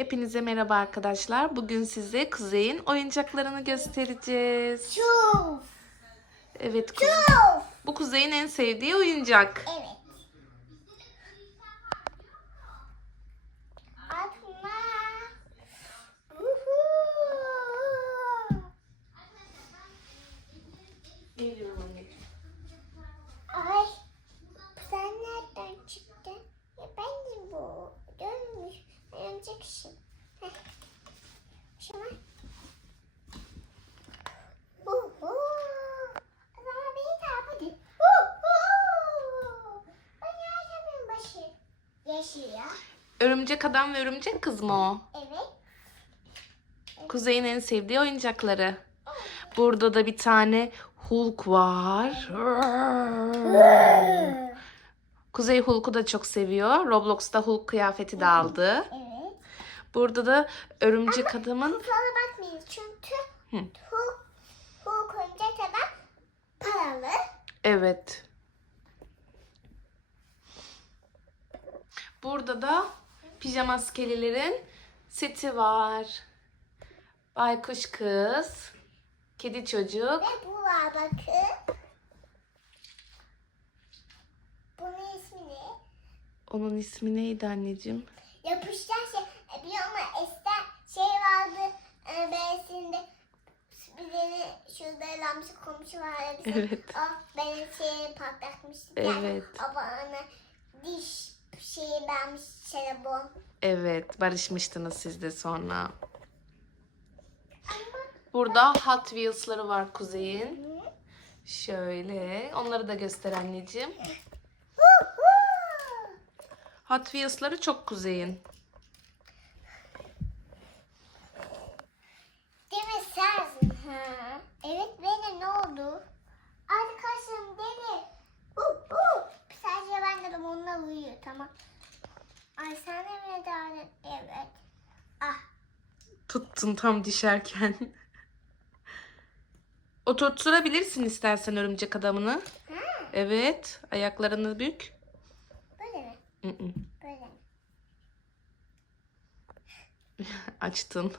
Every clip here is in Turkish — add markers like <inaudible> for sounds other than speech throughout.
Hepinize merhaba arkadaşlar. Bugün size Kuzey'in oyuncaklarını göstereceğiz. Çok. Evet, Kuzey. Çok. bu Kuzey'in en sevdiği oyuncak. Evet. Atma. Uhu. Ay. Sen nereden çıktın? Ya ben de bu. Dönmüş. Örümcek işi. Heh. Şuna. Uhu. O zaman beni takip edin. Uhu. Ben yaşamıyorum başı. Yeşil ya. Örümcek adam ve örümcek kız mı o? Evet. Kuzey'in en sevdiği oyuncakları. Burada da bir tane Hulk var. Kuzey Hulk'u da çok seviyor. Roblox'ta Hulk kıyafeti de aldı. Evet. Burada da örümcek adamın Fala bakmayın çünkü Hı. Hulk, Hulk örümcek adam paralı. Evet. Burada da pijama askerilerin seti var. Baykuş kız, kedi çocuk. Ve bu var bakın. Bunun ismi ne? Onun ismi neydi anneciğim? Yapışkan şey. E, Bir ama eskiden şey vardı. E, Beresinde bir tane şurada lamsı komşu vardı. bizim. Evet. O benim şeyi patlatmıştı. Evet. O bana diş şeyi vermiş şarabon. Evet, barışmıştınız siz de sonra. Burada Hot Wheels'ları var Kuzey'in. Şöyle, onları da göster anneciğim. Hot Wheels'ları çok Kuzey'in. Değil mi sensin? Ha. Evet benim ne oldu? Arkadaşım deli. Uh, uh. De bununla uyuyor tamam. Ay sen de mi davet? Evet. Ah. Tuttun tam düşerken. <laughs> Oturtturabilirsin istersen örümcek adamını. Ha. Evet, ayaklarını bük. Böyle mi? Mm-mm, Böyle mi? <laughs> Açtın.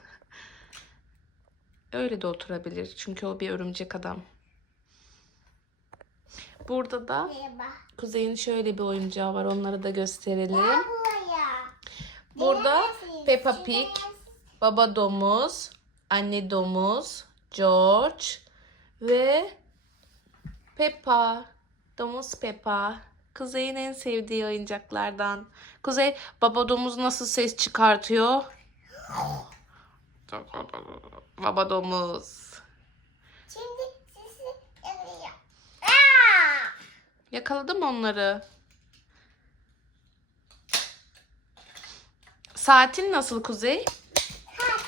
Öyle de oturabilir çünkü o bir örümcek adam. Burada da Merhaba. Kuzey'in şöyle bir oyuncağı var. Onları da gösterelim. Burada. Peppa Pig, baba domuz, anne domuz, George ve Peppa. Domuz Peppa. Kuzey'in en sevdiği oyuncaklardan. Kuzey baba domuz nasıl ses çıkartıyor? Baba domuz. Şimdi sizi yanıyor. Aa! Yakaladı mı onları? Saatin nasıl Kuzey?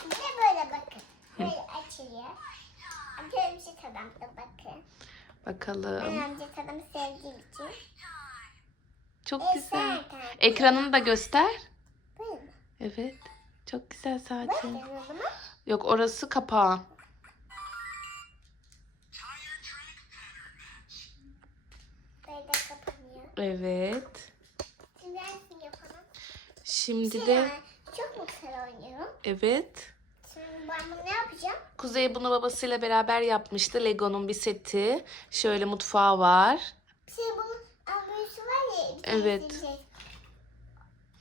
Size böyle bakın. Böyle açılıyor. Örümcek adam da bakın. Bakalım. örümcek adamı sevdiğim için. Çok E, güzel. zaten. Ekranını da göster. Böyle? Evet. Çok güzel saatin. mi o zaman? Yok orası kapağı. Evet. Şimdi yapalım? Şimdi de çok mu güzel oynuyorum? evet. Şimdi ben bunu ne yapacağım? Kuzey bunu babasıyla beraber yapmıştı. Lego'nun bir seti. Şöyle mutfağı var. Şimdi bunun büyüsü var ya. Bir Evet.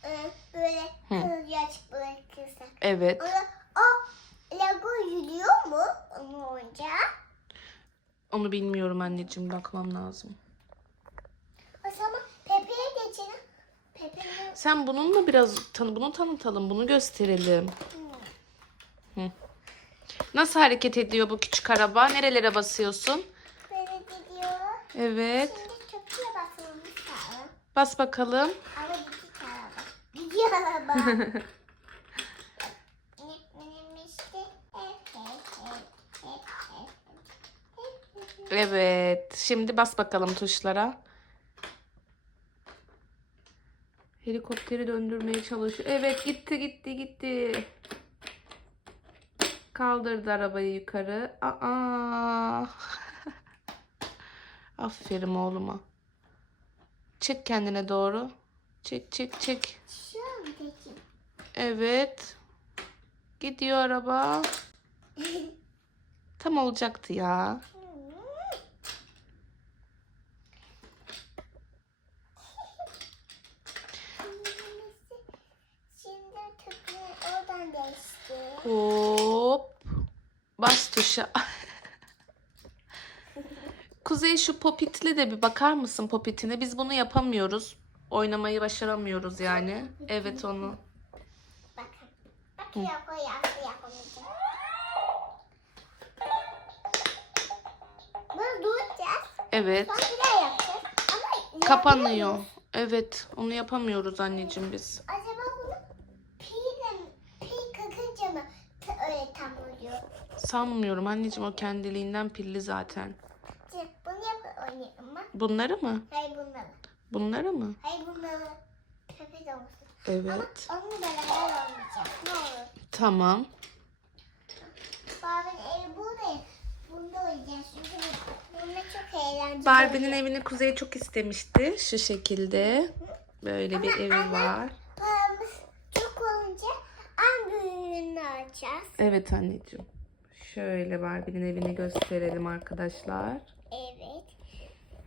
Ee, böyle kılıcı açık bırakırsak. Evet. Onu, o Lego yürüyor mu? Onu oyuncağı. Onu bilmiyorum anneciğim. Bakmam lazım. O zaman Pepe'ye geçelim. Pepe'nin Sen bununla biraz tanı bunu tanıtalım. Bunu gösterelim. Hı. Nasıl hareket ediyor bu küçük araba? Nerelere basıyorsun? böyle gidiyor. Evet. Şimdi köprüye basmamız lazım. Bas bakalım. Araba. Gidiyor araba. <laughs> Evet. Şimdi bas bakalım tuşlara. Helikopteri döndürmeye çalışıyor. Evet gitti gitti gitti. Kaldırdı arabayı yukarı. Aa. <laughs> Aferin oğluma. Çek kendine doğru. Çek çek çek. Şu an peki. Evet. Gidiyor araba. <laughs> Tam olacaktı ya. Şimdi tüpünü oradan değişti. Hop. Tuşa. <laughs> Kuzey şu popitle de bir bakar mısın popitine? Biz bunu yapamıyoruz. Oynamayı başaramıyoruz yani. Evet onu. Yok. Bunu duracağız. Evet. Sonra yapacağız. Ama Kapanıyor. Evet. Onu yapamıyoruz anneciğim biz. Acaba bunu piyle pil kakınca mı öyle tam oluyor? Sanmıyorum anneciğim o kendiliğinden pilli zaten. Bunu yap oynayalım mı? Bunları mı? Hayır bunları. Bunları mı? Hayır bunları. Pepe de olsun. Evet. Ama onunla beraber olmayacak. Ne olur. Tamam. Barbie'nin evi buradayım. Bunda oynayacağız. Çünkü bu- bunda çok eğlenceli. Barbie'nin evini Kuzey çok istemişti. Şu şekilde. Böyle bir evi var. Paramız çok olunca en büyüğünü açacağız. Evet anneciğim. Şöyle Barbie'nin evini gösterelim arkadaşlar. Evet.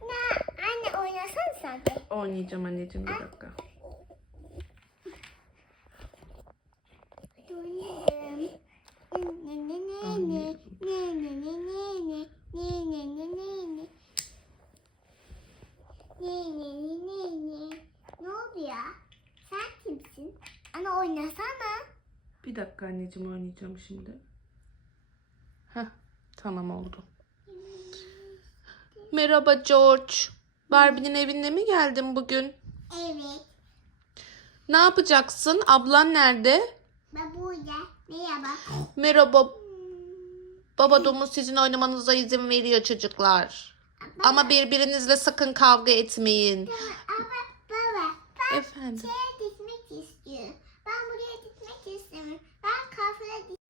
Na, anne oynasan sen de. Oynayacağım anneciğim bir dakika. Bir dakika anneciğim oynayacağım şimdi. Heh, tamam oldu. Merhaba George. Barbie'nin evine mi geldin bugün? Evet. Ne yapacaksın? Ablan nerede? Ben burada. Merhaba. Merhaba. Baba domuz sizin oynamanıza izin veriyor çocuklar. Ama birbirinizle sakın kavga etmeyin. Ama baba ben Efendim. şeye gitmek istiyorum. Ben buraya gitmek istemiyorum. Ben git.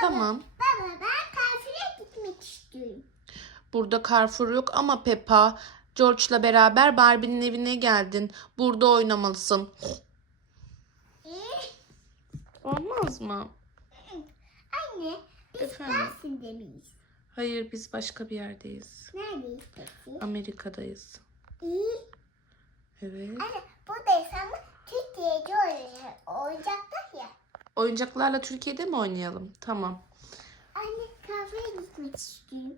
Tamam. Baba ben kafeye gitmek istiyorum. Burada Carrefour yok ama Peppa, George'la beraber Barbie'nin evine geldin. Burada oynamalısın. Ee, Olmaz mı? <laughs> anne biz Efendim? Mersin'de miyiz? Hayır biz başka bir yerdeyiz. Neredeyiz peki? Amerika'dayız. İyi. Evet. Anne buradayız ama Türkiye'de oyuncaklar ya. Oyuncaklarla Türkiye'de mi oynayalım? Tamam. Anne kafeye gitmek istiyorum.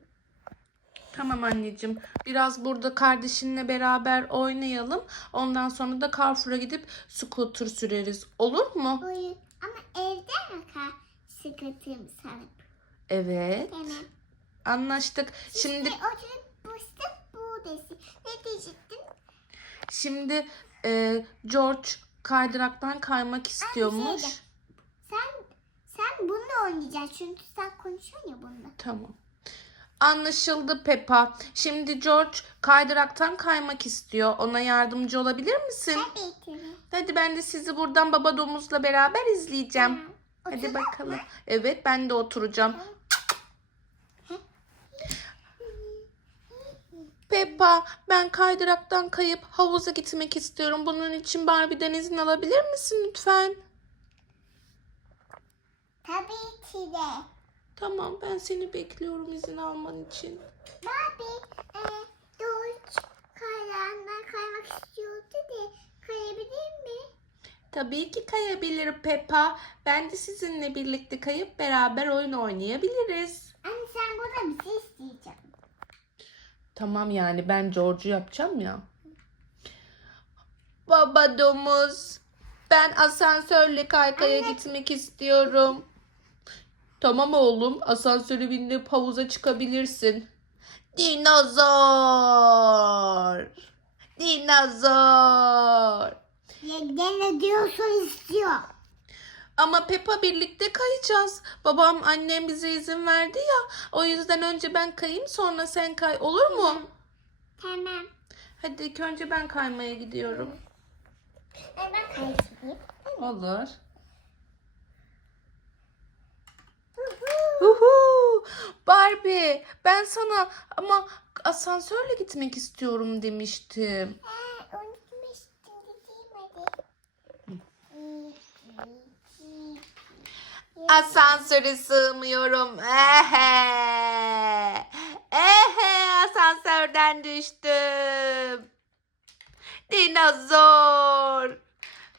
Tamam anneciğim. Biraz burada kardeşinle beraber oynayalım. Ondan sonra da Carrefour'a gidip scooter süreriz. Olur mu? Oyun. Ama evde mi kal sıkıntım sanıp? Evet. Tamam. Anlaştık. Şimdi Şimdi oturup buradasın. Ne diyecektin? şimdi e, George kaydıraktan kaymak istiyormuş. şeyde. Oynayacaksın çünkü sen konuşuyorsun ya bununla. Tamam. Anlaşıldı Peppa. Şimdi George kaydıraktan kaymak istiyor. Ona yardımcı olabilir misin? Tabii ki. Hadi ben de sizi buradan baba domuzla beraber izleyeceğim. Tamam. Hadi bakalım. Evet ben de oturacağım. Peppa ben kaydıraktan kayıp havuza gitmek istiyorum. Bunun için Barbie'den izin alabilir misin lütfen? Tabii ki de. Tamam ben seni bekliyorum izin alman için. Barbie e, Doğuş kayrağından kaymak istiyordu da kayabilir mi? Tabii ki kayabilir Peppa. Ben de sizinle birlikte kayıp beraber oyun oynayabiliriz. Anne sen burada bir şey isteyeceğim. Tamam yani ben George'u yapacağım ya. Baba domuz. Ben asansörle kaykaya Anne. gitmek istiyorum. Tamam oğlum. Asansöre binip havuza çıkabilirsin. Dinozor. Dinozor. Ne diyorsun istiyor. Ama Peppa birlikte kayacağız. Babam annem bize izin verdi ya. O yüzden önce ben kayayım sonra sen kay. Olur mu? Tamam. Hadi ilk önce ben kaymaya gidiyorum. Ben kayışmayayım. Olur. Uhu! Barbie ben sana ama asansörle gitmek istiyorum demiştim. Hadi. İki, iki. Asansöre sığmıyorum. Ehe. Ehe asansörden düştüm. Dinozor.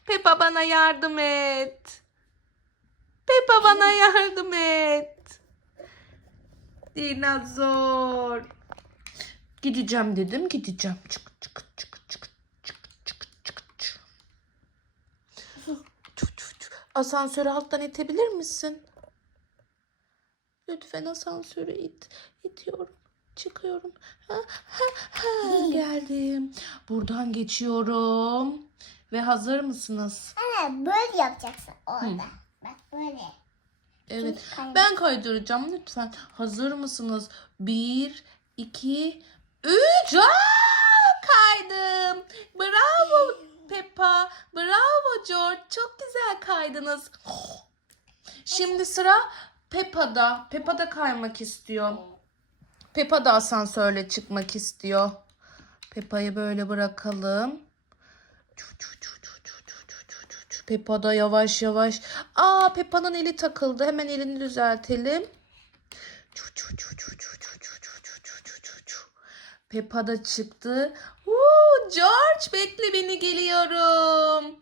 Peppa bana yardım et. Peppa bana yardım et. Dinozor. Gideceğim dedim gideceğim. Çık çık çık çık çık çık çık çık. Asansörü alttan itebilir misin? Lütfen asansörü it. İtiyorum. Çıkıyorum. Ha, ha, ha. Geldim. Buradan geçiyorum. Ve hazır mısınız? Evet böyle yapacaksın orada. Bak böyle. Evet. Şimdi Ben kaydıracağım lütfen. Hazır mısınız? Bir, iki, üç. Aa, kaydım. Bravo Peppa. Bravo George. Çok güzel kaydınız. Şimdi sıra Peppa'da. Peppa da kaymak istiyor. Peppa da asansörle çıkmak istiyor. Peppa'yı böyle bırakalım. Çu, çu, Peppa da yavaş yavaş. Aa Peppa'nın eli takıldı. Hemen elini düzeltelim. Peppa da çıktı. Woo, George bekle beni geliyorum.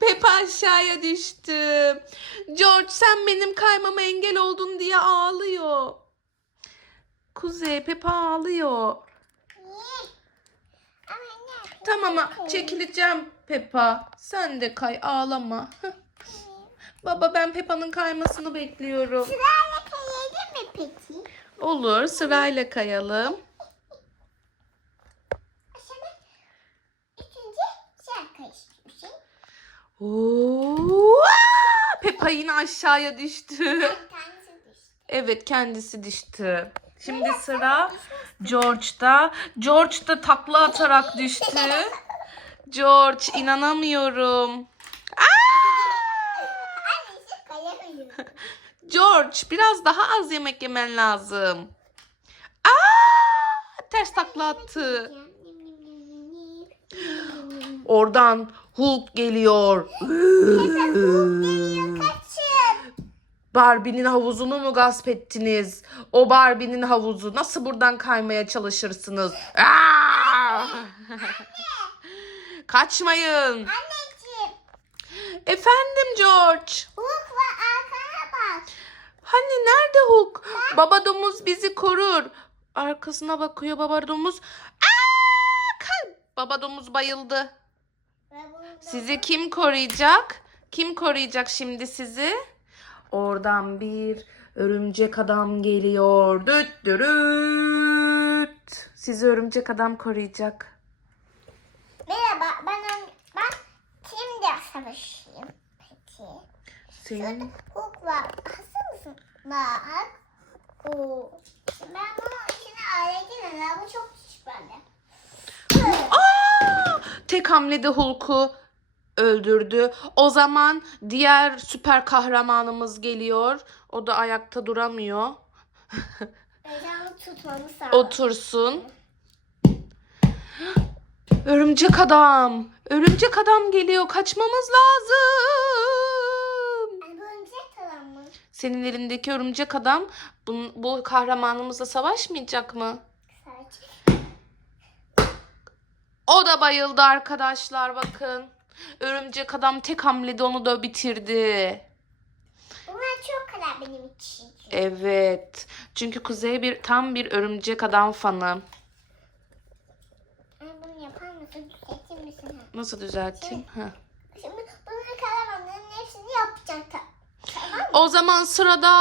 Peppa aşağıya düştü. George sen benim kaymama engel oldun diye ağlıyor. Kuzey Peppa ağlıyor. Tamam ama çekileceğim Peppa. Sen de kay ağlama. Baba ben Peppa'nın kaymasını bekliyorum. Sırayla kayalım mı peki? Olur sırayla kayalım. Oo! Peppa yine aşağıya düştü. Kendisi düştü. Evet kendisi düştü. Şimdi sıra George'da. George da takla atarak düştü. George inanamıyorum. George biraz daha az yemek yemen lazım. Aa, ters takla attı. Oradan Hulk geliyor. Kaçın. Barbie'nin havuzunu mu gasp ettiniz? O Barbie'nin havuzu. Nasıl buradan kaymaya çalışırsınız? Kaçmayın. Anneciğim. Efendim George. Hulk var arkana bak. Hani nerede Hulk? Baba domuz bizi korur. Arkasına bakıyor baba domuz. Aa! Baba domuz bayıldı. Sizi kim koruyacak? Kim koruyacak şimdi sizi? Oradan bir örümcek adam geliyor. Düt dürüt. Sizi örümcek adam koruyacak. Merhaba ben ben kimle savaşayım peki? Senin Hulk var. Hazır mısın? Bak. Oo. Ben bunu içine alettim ya. Bu çok küçük bende. Aa! tek hamlede Hulk'u öldürdü. O zaman diğer süper kahramanımız geliyor. O da ayakta duramıyor. Tutmamı. Otursun. Örümcek adam. Örümcek adam geliyor. Kaçmamız lazım. Ay, bu örümcek adam mı? Senin elindeki örümcek adam bu, bu kahramanımızla savaşmayacak mı? O da bayıldı arkadaşlar bakın. Örümcek adam tek hamlede onu da bitirdi. Bunlar çok kadar benim için. Evet. Çünkü Kuzey bir tam bir örümcek adam fanı. Ay, bunu yapar mısın? Düzeltir misin? Nasıl düzelteyim? Heh. Şimdi bunun kahramanların hepsini yapacak. ta- Tamam mı? O zaman sırada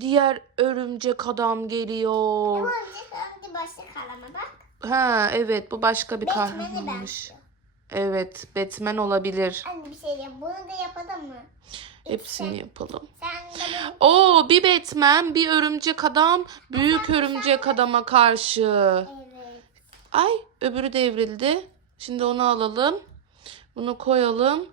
diğer örümcek adam Bu geliyor. örümcek adam bir başka kahraman bak. Ha evet bu başka bir Batman'i kahramanmış. Evet Batman olabilir. Anne bir şey diyeyim. Bunu da yapalım mı? Hepsini yapalım. Sen de Oo bir Batman, bir örümcek adam, büyük örümcek adama karşı. Evet. Ay öbürü devrildi. Şimdi onu alalım. Bunu koyalım.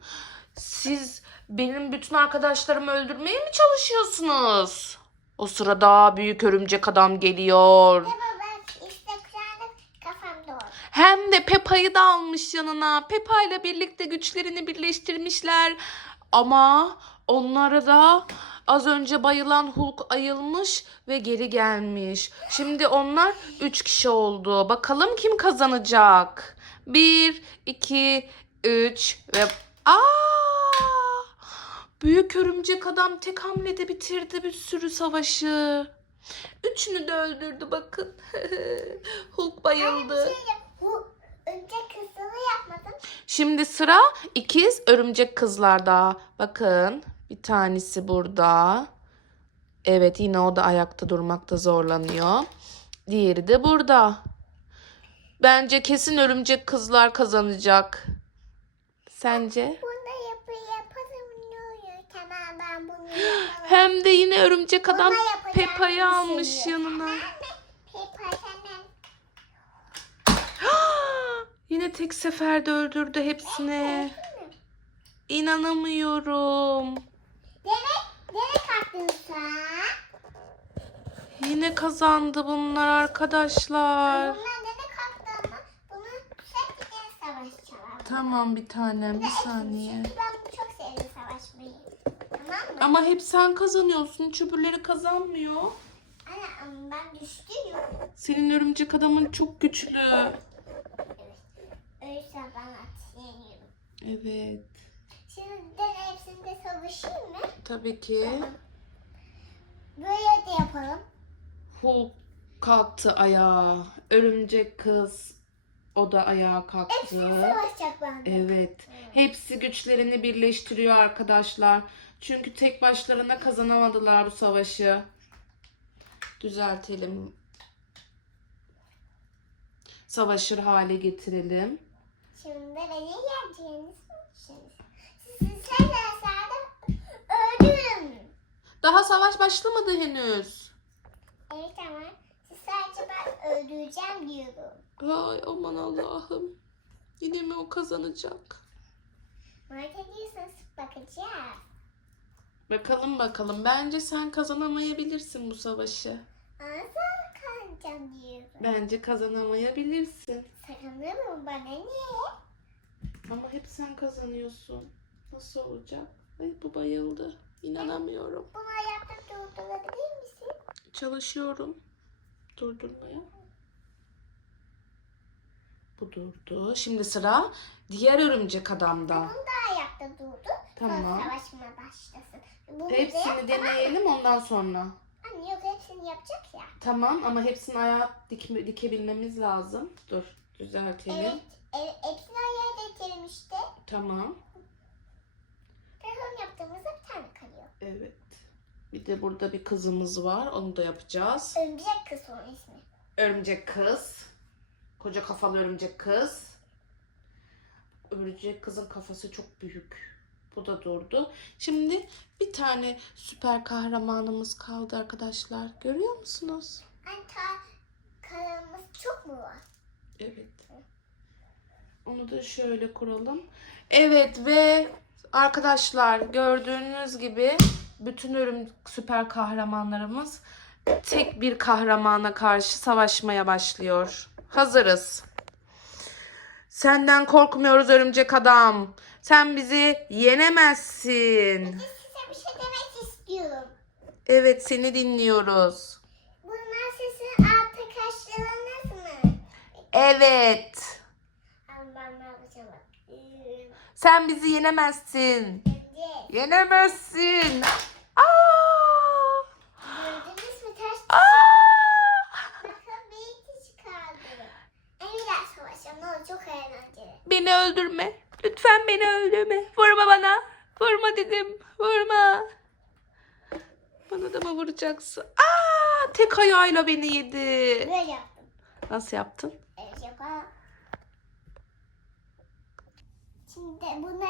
Siz benim bütün arkadaşlarımı öldürmeye mi çalışıyorsunuz? O sırada büyük örümcek adam geliyor. Baba ben işte şu anda kafamda o. Hem Hem de Peppa'yı da almış yanına. Peppa ile birlikte güçlerini birleştirmişler. Ama onlara da az önce bayılan Hulk ayılmış ve geri gelmiş. Şimdi onlar 3 kişi oldu. Bakalım kim kazanacak? 1, 2, 3 ve... Aa! Büyük örümcek adam tek hamlede bitirdi bir sürü savaşı. Üçünü de öldürdü bakın. <laughs> Hulk bayıldı. Şey, önce kısırı yapmadım. Şimdi sıra ikiz örümcek kızlarda. Bakın bir tanesi burada. Evet yine o da ayakta durmakta zorlanıyor. Diğeri de burada. Bence kesin örümcek kızlar kazanacak. Sence? Bunu da yapı yaparım ne olur. Tamam ben bunu yaparım. Hem de yine örümcek adam Peppa'yı bir almış yanına. Peppa hemen. Yine tek seferde öldürdü hepsini. İnanamıyorum. Demek, demek attın sen. Yine kazandı bunlar arkadaşlar. Bunlar demek attın mı? Bunu sen gidin savaşçılar. Tamam bir tanem bir saniye. Çünkü ben bunu çok sevdim savaşmayı. Tamam mı? Ama hep sen kazanıyorsun. Hiç öbürleri kazanmıyor. Anne ama ben düştüm. Senin örümcek adamın çok güçlü. Evet. Öyleyse ben at yeniyorum. Evet. Şimdi hepsinde savaşayım mı? Tabii ki. Böyle de yapalım. Hulk kalktı ayağa. Örümcek kız o da ayağa kalktı. Hepsini savaşacak bende. Evet. Hepsi güçlerini birleştiriyor arkadaşlar. Çünkü tek başlarına kazanamadılar bu savaşı. Düzeltelim. Savaşır hale getirelim. Şimdi beni yeneceğiniz mi düşünüyorsunuz? Siz severseniz öldürün. Daha savaş başlamadı henüz. Evet ama siz sadece ben öldüreceğim diyorum. Ay aman Allah'ım. Yine mi o kazanacak? Merak ediyorsanız bakacağız. Bakalım bakalım. Bence sen kazanamayabilirsin bu savaşı. Nasıl diyorum. Bence kazanamayabilirsin. Sakınırım bana ne? Ama hep sen kazanıyorsun. Nasıl olacak? Ay bu bayıldı. İnanamıyorum. Bunu ayakta durdurabilir misin? Çalışıyorum. Durdurmaya. Bu durdu. Şimdi sıra diğer örümcek adamda. Bunu da ayakta durdu. Tamam. Sonra savaşma başlasın. Bunu da Hepsini yap, deneyelim ondan sonra. Yok hepsini yapacak ya. Tamam ama hepsini ayağa dikme, dikebilmemiz lazım. Dur düzeltelim. Evet, evet hepsini ayağa dikelim işte. Tamam. Telefon yaptığımızda bir tane kalıyor. Evet. Bir de burada bir kızımız var. Onu da yapacağız. Örümcek kız onun ismi. Örümcek kız. Koca kafalı örümcek kız. Örümcek kızın kafası çok büyük. Bu da durdu. Şimdi bir tane süper kahramanımız kaldı arkadaşlar. Görüyor musunuz? Anne ta karamız çok mu var? Evet. Onu da şöyle kuralım. Evet ve arkadaşlar gördüğünüz gibi bütün örüm süper kahramanlarımız tek bir kahramana karşı savaşmaya başlıyor. Hazırız. Senden korkmuyoruz örümcek adam. Sen bizi yenemezsin. Biz size bir şey demek istiyorum. Evet seni dinliyoruz. Bunlar sizin arkadaşlarınız mı? Evet. Ama ben ne yapacağım? Sen bizi yenemezsin. Evet. Yenemezsin. Aa! Gördünüz mü ters Aa! Bakın bir iki çıkardı. Emiler savaşı ne olur çok eğlenceli. Beni öldürme. Lütfen beni öldürme. Vurma bana. Vurma dedim. Vurma. Bana da mı vuracaksın? Aa, tek ayağıyla beni yedi. Böyle yaptım. Nasıl yaptın? Şimdi bunlar?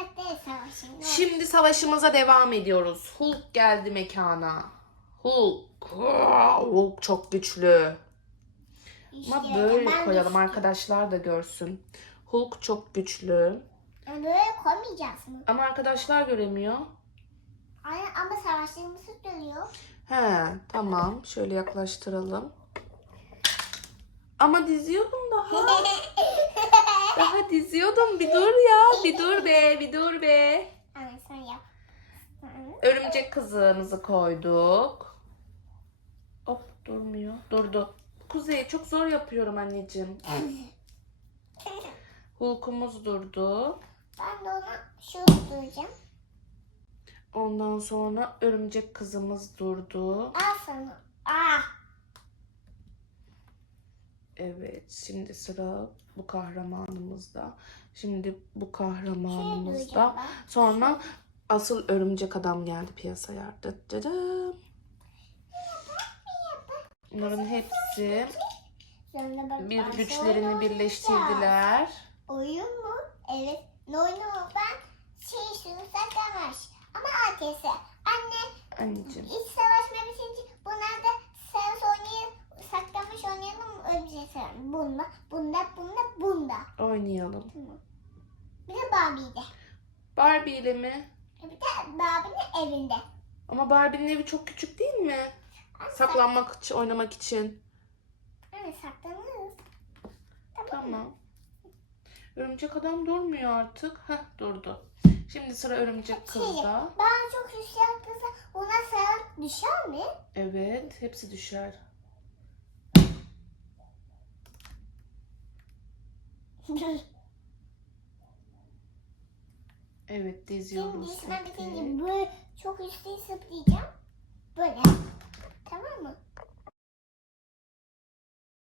Şimdi savaşımıza devam ediyoruz. Hulk geldi mekana. Hulk. Hulk çok güçlü. Ama böyle koyalım arkadaşlar da görsün. Hulk çok güçlü. Yani böyle koymayacağız mı? Ama arkadaşlar göremiyor. Aynen ama savaşlarımız dönüyor. He tamam. Şöyle yaklaştıralım. Ama dizi yok daha. <laughs> Daha diziyordum. Bir dur ya. Bir dur be. Bir dur be. Anne sen yap. Örümcek kızığımızı koyduk. Hop durmuyor. Durdu. Kuzey çok zor yapıyorum anneciğim. <laughs> Hulkumuz durdu. Ben de ona şu duracağım. Ondan sonra örümcek kızımız durdu. Al sana. Ah. Evet, şimdi sıra bu kahramanımızda. Şimdi bu kahramanımızda. ben. Sonra asıl örümcek adam geldi piyasaya. Dıt dıdım. Bunların hepsi Sonra bak bir güçlerini birleştirdiler. Oyun mu? Evet. Ne oyunu? Ben şey şunu saklamış. Ama ATS. Anne Anneciğim. iç savaşma bitince bunlar da savaş oynayalım. Saklamış oynayalım şey söyleyeyim. Bunda, bunda, bunda, bunda. Oynayalım. Tamam. Bir de Barbie'de. Barbie ile mi? Bir de Barbie'nin evinde. Ama Barbie'nin evi çok küçük değil mi? Anne, Saklanmak için, oynamak için. Anne saklanırız. Tamam. Örümcek adam durmuyor artık. Heh durdu. Şimdi sıra örümcek Şey, kızda. ben çok rüzgar buna sarıp düşer mi? Evet, hepsi düşer. Evet, Şimdi diziyoruz. işime hepsi. bitince böyle çok üstüne zıplayacağım. Böyle. Tamam mı?